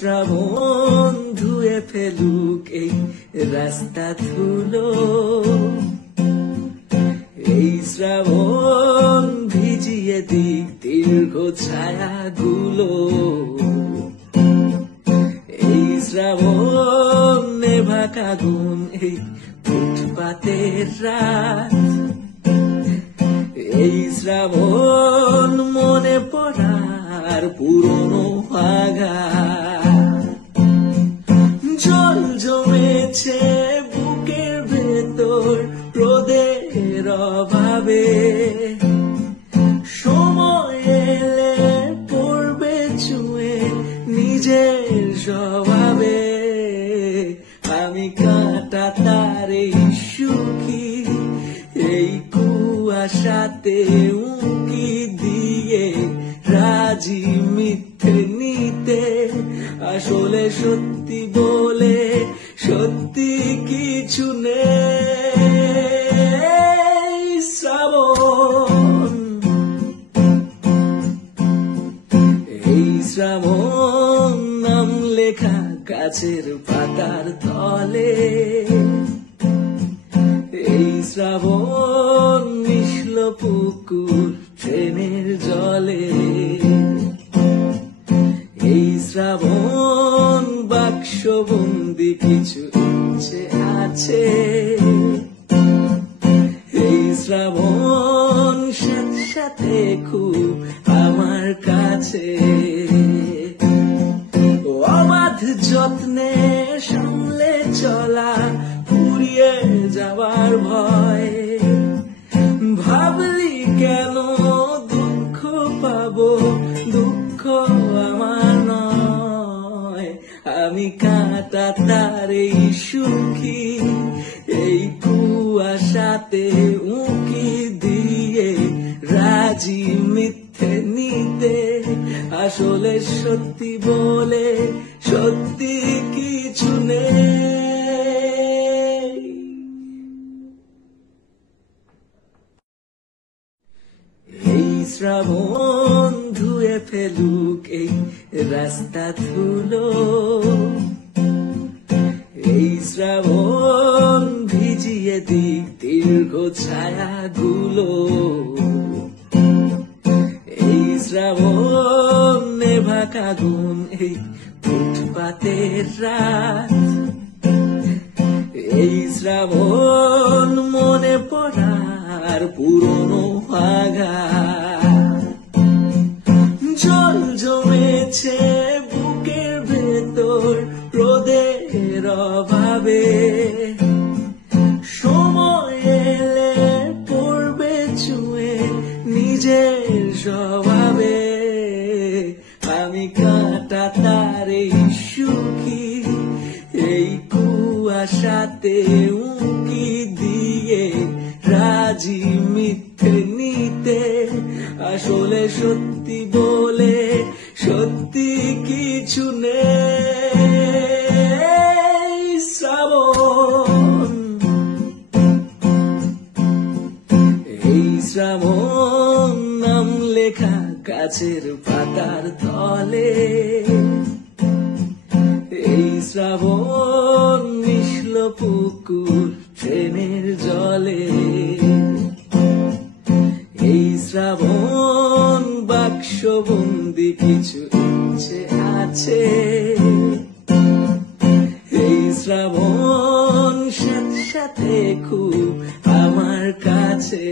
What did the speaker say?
শ্রাবণ ধুয়ে ফেলুক এই রাস্তা ধুলো, এই শ্রাবণ ভিজিয়ে দিক দীর্ঘ ছায়াগুলো, এই শ্রাবণ নেভাক আগুন এই ফুটপাতের রাত, এই শ্রাবণ মনে পড়ার পুরনো আঘাত। জল জমেছে বুকের ভেতর রোদের অভাবে, সময় এলে পড়বে ছুঁয়ে নিজের স্বভাবে। আমি কাঁটা তার এই সুখী, এই কুয়াশাতে উঁকি দিয়ে রাজি মিথ্যে নিতে, আসলে সত্যি বলে সত্যি কিছু নেই। শ্রাবণ, এই শ্রাবণ নাম লেখা গাছের পাতার তলে, এই শ্রাবণ মিশল পুকুর ট্রেনের জলে, এই শ্রাবণ বাক্সবন্দি কিছু ইচ্ছে আছে, এই শ্রাবণ সাথে সাথে খুব আমার কাছে। অবাধ যত্নে সামলে চলা ফুরিয়ে যাবার ভয়, ভাবলি কেন দুঃখ পাবো, দুঃখ আমার নয়। আমি কাঁটা তার এই সুখী, এই কুয়াশাতে উঁকি দিয়ে রাজি মিথ্যে নিতে, আসলে সত্যি বলে সত্যি কিছু নেই। এই শ্রাবণ ধুয়ে ফেলুক এই রাস্তা ধুলো, এই শ্রাবণ ভিজিয়ে দিক দীর্ঘ ছায়াগুলো, এই শ্রাবণ নেভাক আগুন এই ফুটপাতের রাত, এই শ্রাবণ মনে পড়ার পুরনো আঘাত। জল জমেছে বুকের ভেতর রোদের অভাবে, সময় এলে পড়বে ছুঁয়ে নিজের স্বভাবে। আমি কাঁটা তার এই সুখী, এই কুয়াশাতে উঁকি দিয়ে রাজি মিথ্যে নিতে, আসলে সত্যি বলে সত্যি কিছু নেই। শ্রাবণ, এই শ্রাবণ নাম লেখা গাছের পাতার তলে, এই শ্রাবণ মিশল পুকুর ট্রেনের জলে, এই শ্রাবণ বাক্সবন্দি কিছু ইচ্ছে আছে, এই শ্রাবণ সাথে সাথে খুব আমার কাছে।